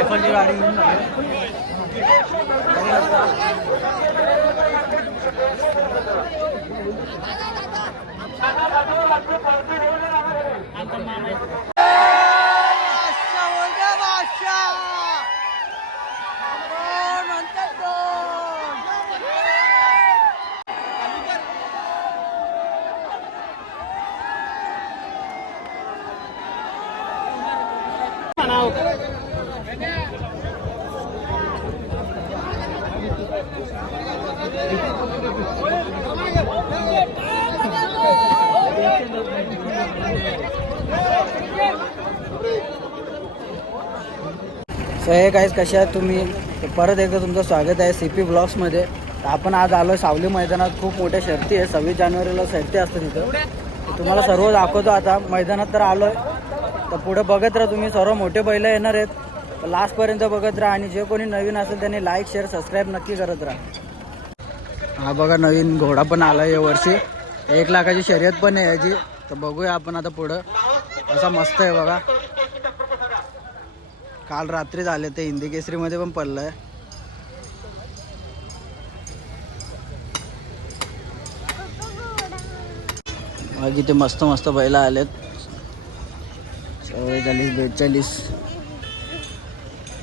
रायफलची गाडी घेऊन सो हे गाईज कशा आहात तुम्ही? परत एकदा तुमचं स्वागत आहे CP ब्लॉग्समध्ये. आपण आज आलो सावली मैदानात. खूप मोठ्या शर्ती आहे. 26 जानेवारीला शर्ती असतात तिथं. तुम्हाला सर्व दाखवतो. आता मैदानात तर आलो आहे, तर पुढे बघत राहा तुम्ही. सर्व मोठे बैल येणार आहेत, लास्टपर्यंत बघत राहा. आणि जे कोणी नवीन असेल त्यांनी लाईक शेअर सबस्क्राईब नक्की करत राहा. हा बघा नवीन घोडा पण आला या वर्षी. 1 लाखाची शर्यत पण आहे याची. तर बघूया आपण आता पुढं. असा मस्त आहे बघा. काल रात्री झाले ते हिंदी केसरीमध्ये पण पडलं आहे. बाकी ते मस्त मस्त बैल आलेत. 44 42.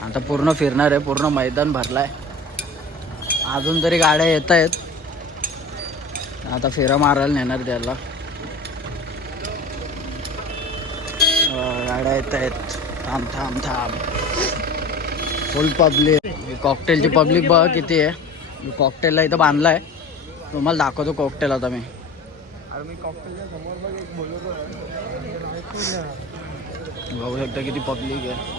आता पूर्ण फिरणार आहे. पूर्ण मैदान भरलाय. अजून तरी गाड्या येत आहेत. आता फेरा मारायला नेणार त्याला. गाड्या येत आहेत. थांब थांब थांब. फुल पब्लिक. कॉकटेलची पब्लिक बघा किती आहे. कॉकटेलला इथं बांधला आहे. तुम्हाला दाखवतो कॉकटेल आता मी. बघू शकता किती पब्लिक आहे.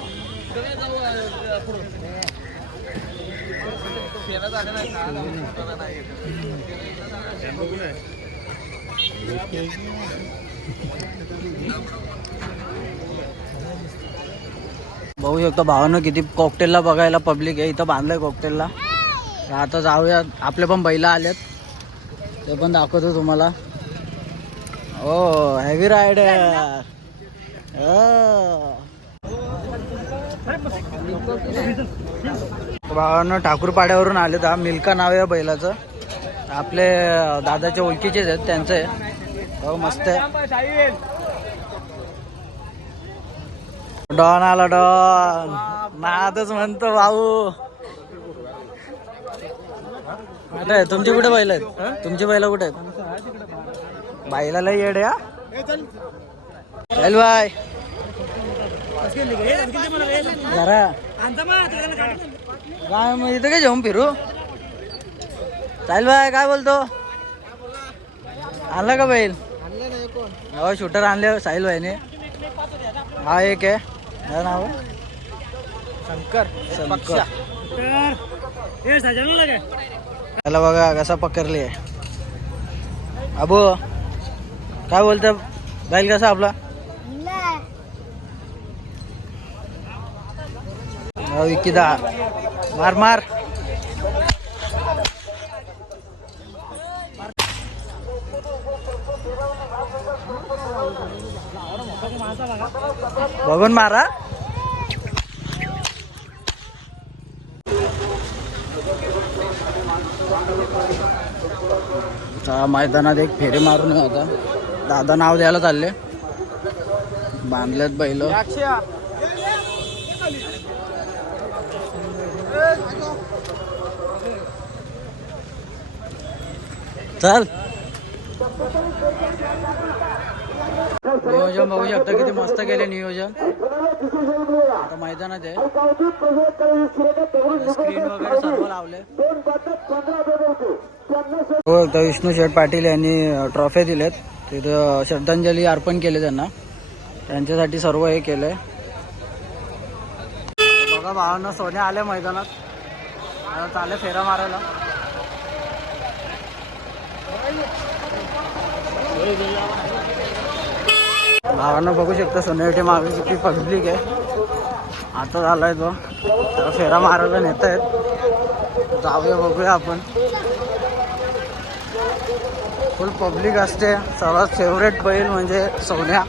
बघू शकतो भावानं किती कॉकटेलला बघायला पब्लिक आहे. इथं बांधलंय कॉकटेलला. आता जाऊया. आपले पण बैल आलेत, ते पण दाखवतो तुम्हाला. ओ हेवी रायडर. भावानं ठाकूरपाड्यावरून आलेत. हा मिल्का नाव आहे बैलाचं. आपले दादाच्या ओळखीचेच आहेत त्यांचं आहे. हो मस्त आहे. डॉन आला. डॉन नादच म्हणतो भाऊ. कुठे तुमची कुठे बैल आहेत? तुमची बैल कुठे आहेत? बाईला लय येड या. चल बाय जरा काय मग इथं काय जाऊन फिरू. चाल बाय काय बोलतो? आणला का बैल? हो शूटर आणले साहिल भाईने. हा एक आहे. काय नाव आहे? शंकर. त्याला बघा कसा पकडली आहे. अबो काय बोलतो? बैल कसा आपला? विकीदा मार मार. बघून मारा. मैदानात एक फेरी मारून होता. दादा नाव द्यायला चालले. बांधलेत बैल. चल नियोजन बघू शकता किती मस्त केले नियोजन. आता मैदानात आहे. स्क्रीन वगैरे सर्व लावले. हो तर विष्णू शेठ पाटील यांनी ट्रॉफी दिलेत. तिथं श्रद्धांजली अर्पण केले त्यांना. त्यांच्यासाठी सर्व हे केलंय. बघा भावांना सोने आले मैदानात. चाले फेरा मारायला. भावांना बघू शकता सोन्याची मागे किती पब्लिक आहे. आता झालाय तो तर फेरा मारायला नेत आहेत. जाऊया बघूया आपण. फुल पब्लिक असते. सर्वात फेवरेट बैल म्हणजे सोन्या.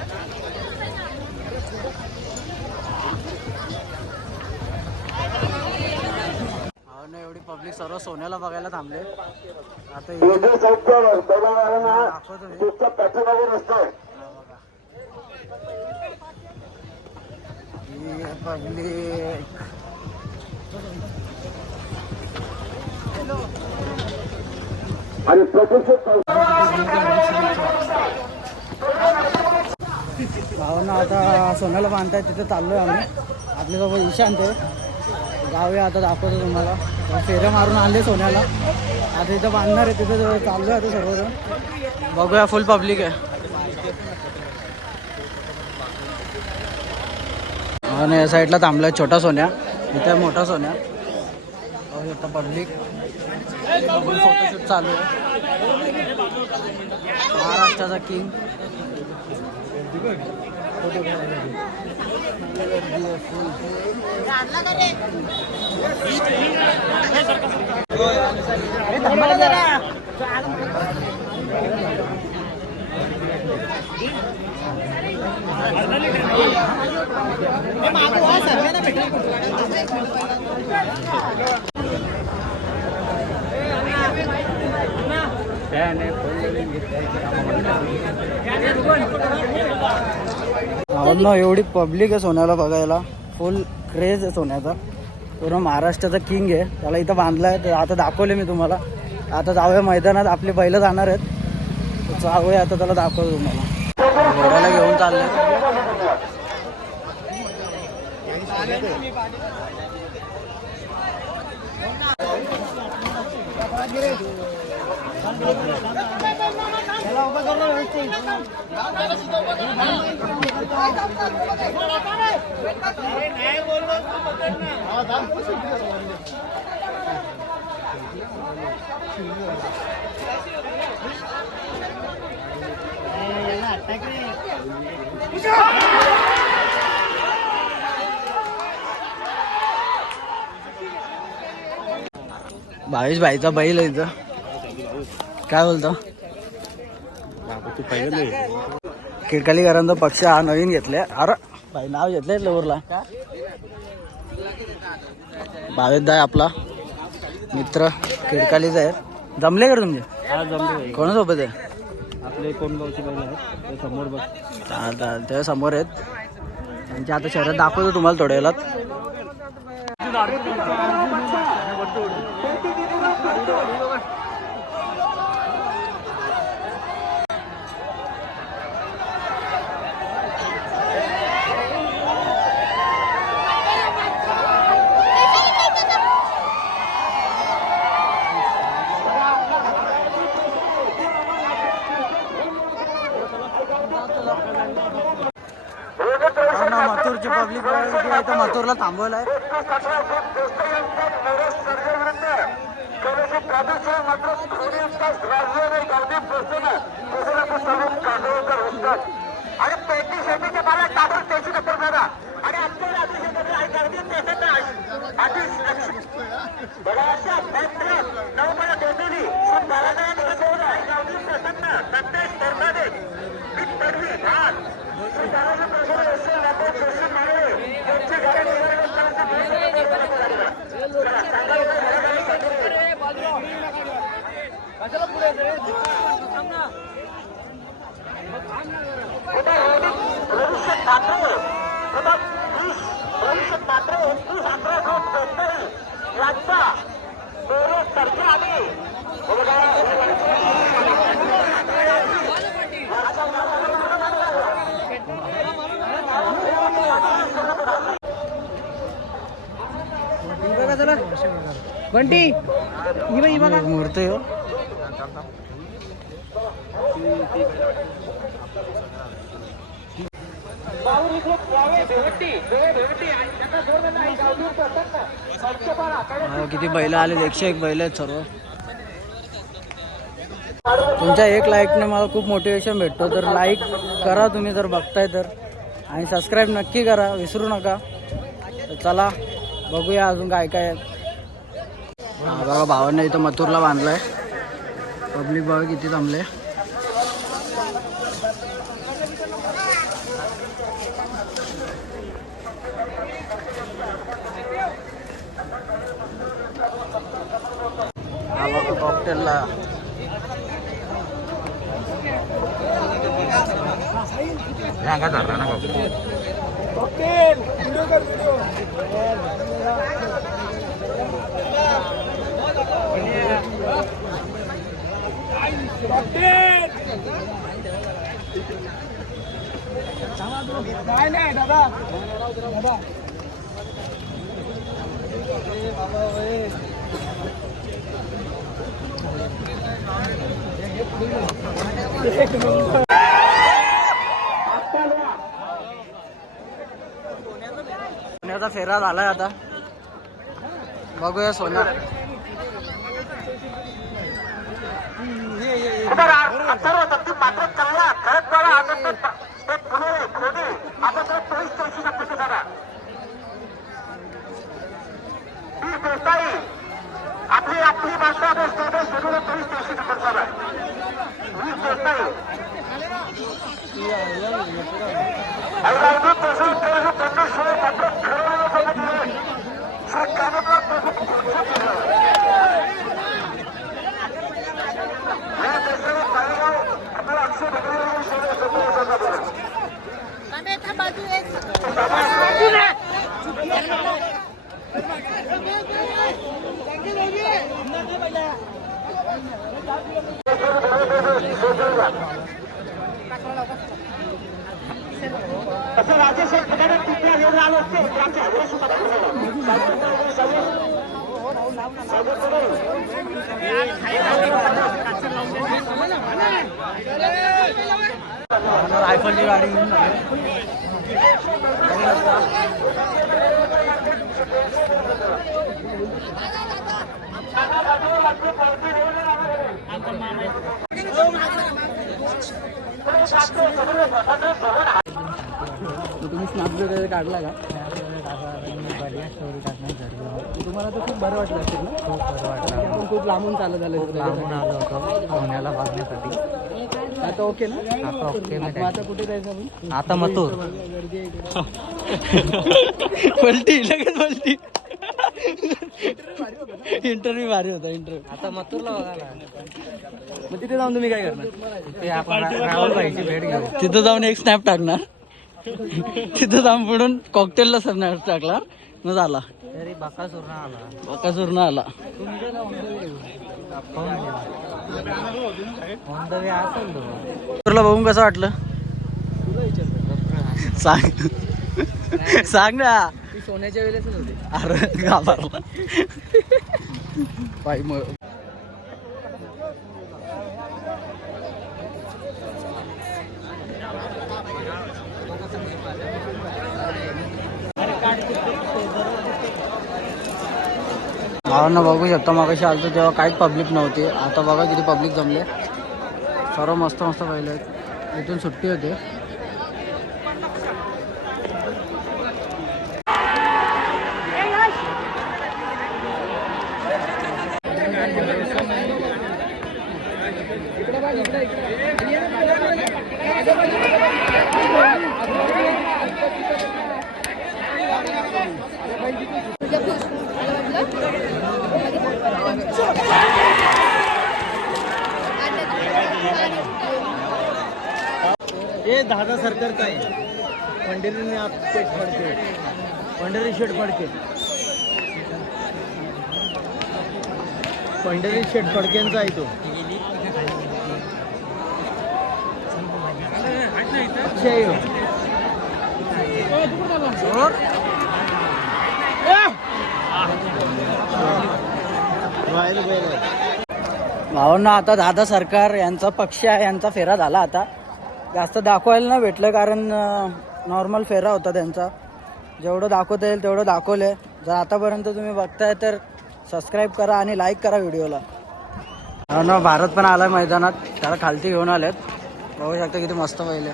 हा ना, एवढी पब्लिक सर्व सोन्याला बघायला थांबले. आता पब्लिक आणि प्रत्यक्ष भावांना आता सोन्याला बांधताय तिथे चाललोय आम्ही. आपल्यासोबत ईशांत आहे. जाऊया आता, दाखवतो तुम्हाला. फेऱ्या मारून आणले सोन्याला, आता इथं बांधणार आहे. तिथं चाललोय आता सर्वजण. बघूया, फुल पब्लिक आहे. आणि या साईडला थांबलाय छोटा सोन्या, इथे मोठा सोन्या. बघू शकता पब्लिक, फोटोशूट चालू आहे. महाराष्ट्राचा किंग. एवढी पब्लिक आहे सोन्याला बघायला. फुल क्रेज आहे सोन्याचा. पूर्ण महाराष्ट्राचा किंग आहे. त्याला इथं बांधलाय. तर आता दाखवले मी तुम्हाला. आता जाऊया मैदानात, आपली बैलं जाणार आहेत. जाऊया आता, त्याला दाखवतो तुम्हाला. घोड्याला घेऊन चालले. भावेश भाईचा बैल आहे इथं. काय बोलतो? किडकालीकरांचा पक्ष हा नवीन घेतलाय. अरे भाई, नाव घेतलंय लवरला. भावेश आहे आपला मित्र, किडकालीचा आहे. जमले का तुमचे? हा जमले. कोणासोबत आहे? आपले कोण गावचे बैल आहेत ते समोर बघ. आता त्या समोर आहेत. त्यांची आता शर्यत दाखवतो तुम्हाला थोड्या वेळात. मथुरची पब्लिक इथं मथुरला थांबवलाय. आणि पेटी शेतीच्या मला टाकून त्याची नंबर करा. आणि आमच्या नवमला देतोली प्रसन्न संदेश तरनादे तडवी भाग बंटी मूर्ती हो. किती बैल आले, 101 बैल आहेत सर्व. तुमच्या एक लाईकने मला खूप मोटिवेशन भेटतो. तर लाईक करा तुम्ही जर बघताय तर, आणि सबस्क्राईब नक्की करा, विसरू नका. तर चला बघूया अजून काय काय. बघा भावांना इथं मथुरला बांधलाय. पब्लिक बघा किती थांबले. हा बघा कॉकटेलला रांगा धरला ना बाबू. नाही दादा पुण्याचा फेरा झालाय आता. बघूया सोना. सर्व तत्ती मात्र चांगला खरंच बघा आपण ते पुणे खोदी आपण तो 23-24 प्रतिसादा ही देसाई आपली भाषा देशमध्ये शेड्यूल 23-24 प्रतिसादा ही देसाई ऐरावती तहसील केलेली त्यांनी मात्र खरं सरकारला या देशाला पाहिलं आपल्याला अक्षय बघायला असं राजेश ठिकाणी टिकल्या घेऊन आलो असते आमच्या रायफलची गाडी घेऊन तुम्ही स्नॅप वगैरे काढला का? तुम्हाला तर खूप बरं वाटलं असेल ना? खूप बरं वाटलं. आपण खूप लांबून चालत आलो. लांबून आलो होतो पुण्याला बघण्यासाठी. आता ओके ना? आता ओके. मग आता कुठे जायचं आपण? आता मथुर. पलटी लगेच पलटी. इंटरव्ह्यू भारी होता इंटरव्ह्यू. आता मथुरला बघायला. मग तिथे जाऊन तुम्ही काय करणार? ते आपण राहुल भाईची भेट घेऊ. तिथं जाऊन एक स्नॅप टाकणार. तिथं जाऊन पुढून कॉकटेलला स्नॅप टाकला मग झाला. तरी बकासूर आला. बकासूर आला. कोणतरी असेल तो. तुला बघून कसं वाटलं? सांग सांग ना. सोन्याच्या वेळेसच होते. अरे घाबरला बाई. मग भावांना बघू शकता. मग कशी आलतो तेव्हा काहीच पब्लिक नव्हती. आता बघा किती पब्लिक जमले. सर्व मस्त मस्त पहिले. इथून सुट्टी होते. हे दादा सरकारचा आहे. पंढरीने आप शेट फडके, पंढरी शेट फडके, पंढरी शेट फडकेंचा आहे तो. भावांना आता दादा सरकार यांचा पक्ष आहे. यांचा फेरा झाला. आता जास्त दाखवायला नाही भेटलं कारण नॉर्मल फेरा होता त्यांचा. जेवढं दाखवता येईल तेवढं दाखवलं. जर आतापर्यंत तुम्ही बघताय तर सबस्क्राईब करा आणि लाईक करा व्हिडिओला. ना भारत पण आलाय मैदानात. त्याला खालती घेऊन आलेत. बघू शकता किती मस्त पहिले.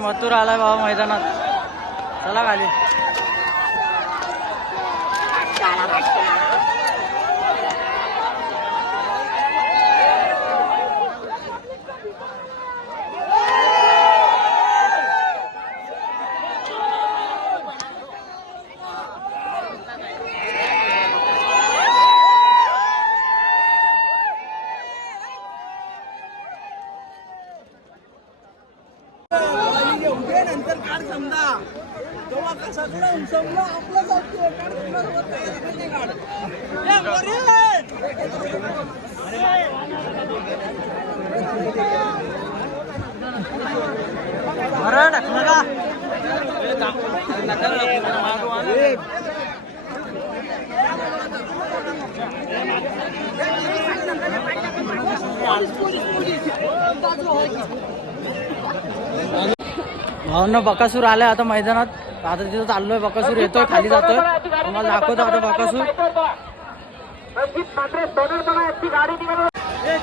मथुर आलाय बाबा मैदानात. चला खाली. नंतर काढ समजा तेव्हा कसा समजा आपला भावना बकासूर आलाय आता मैदानात. आता तिथं चाललोय, बकासूर येतोय, खाली जातोय. तुम्हाला दाखवतो आता बकासूर.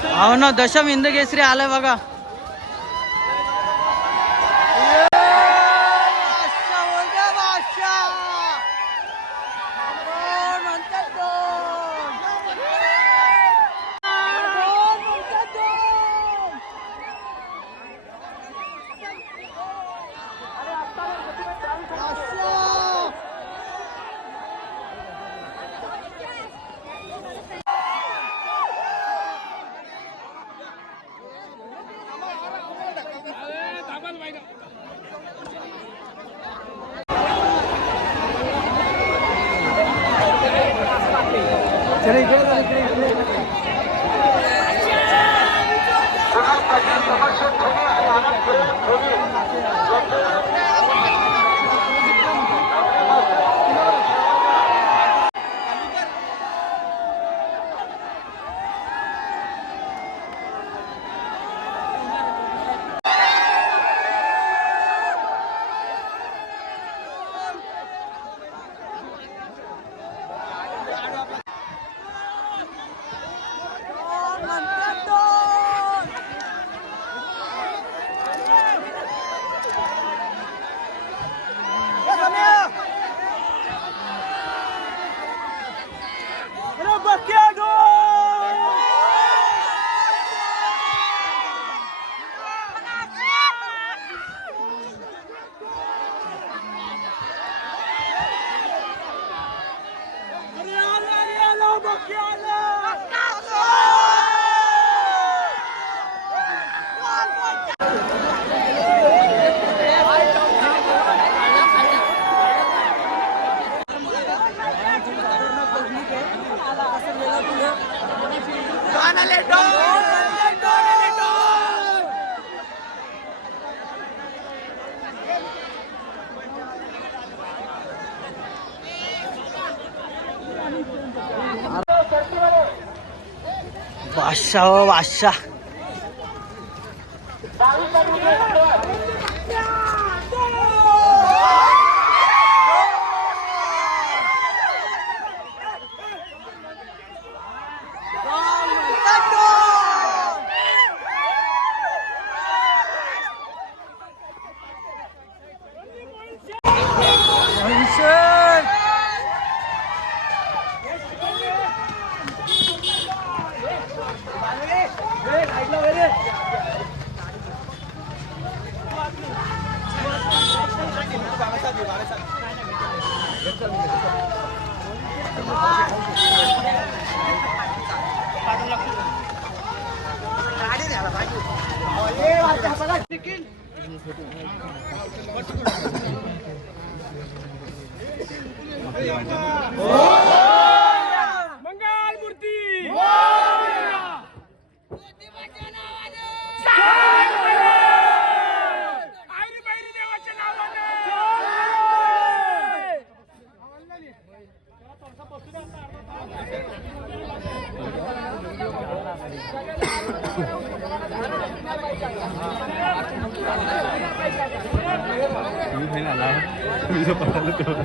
भावना दशम हिंद केसरी आलाय बघा. बादशाह हो बादशाह. महिना आला तुझं पडायला तेव्हा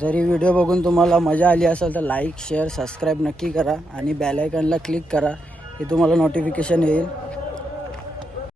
जरी व्हिडिओ बघून तुम्हाला मजा आली असेल तर लाईक शेअर सबस्क्राईब नक्की करा आणि बेल आयकॉनला क्लिक करा, हे तुम्हाला नोटिफिकेशन येईल.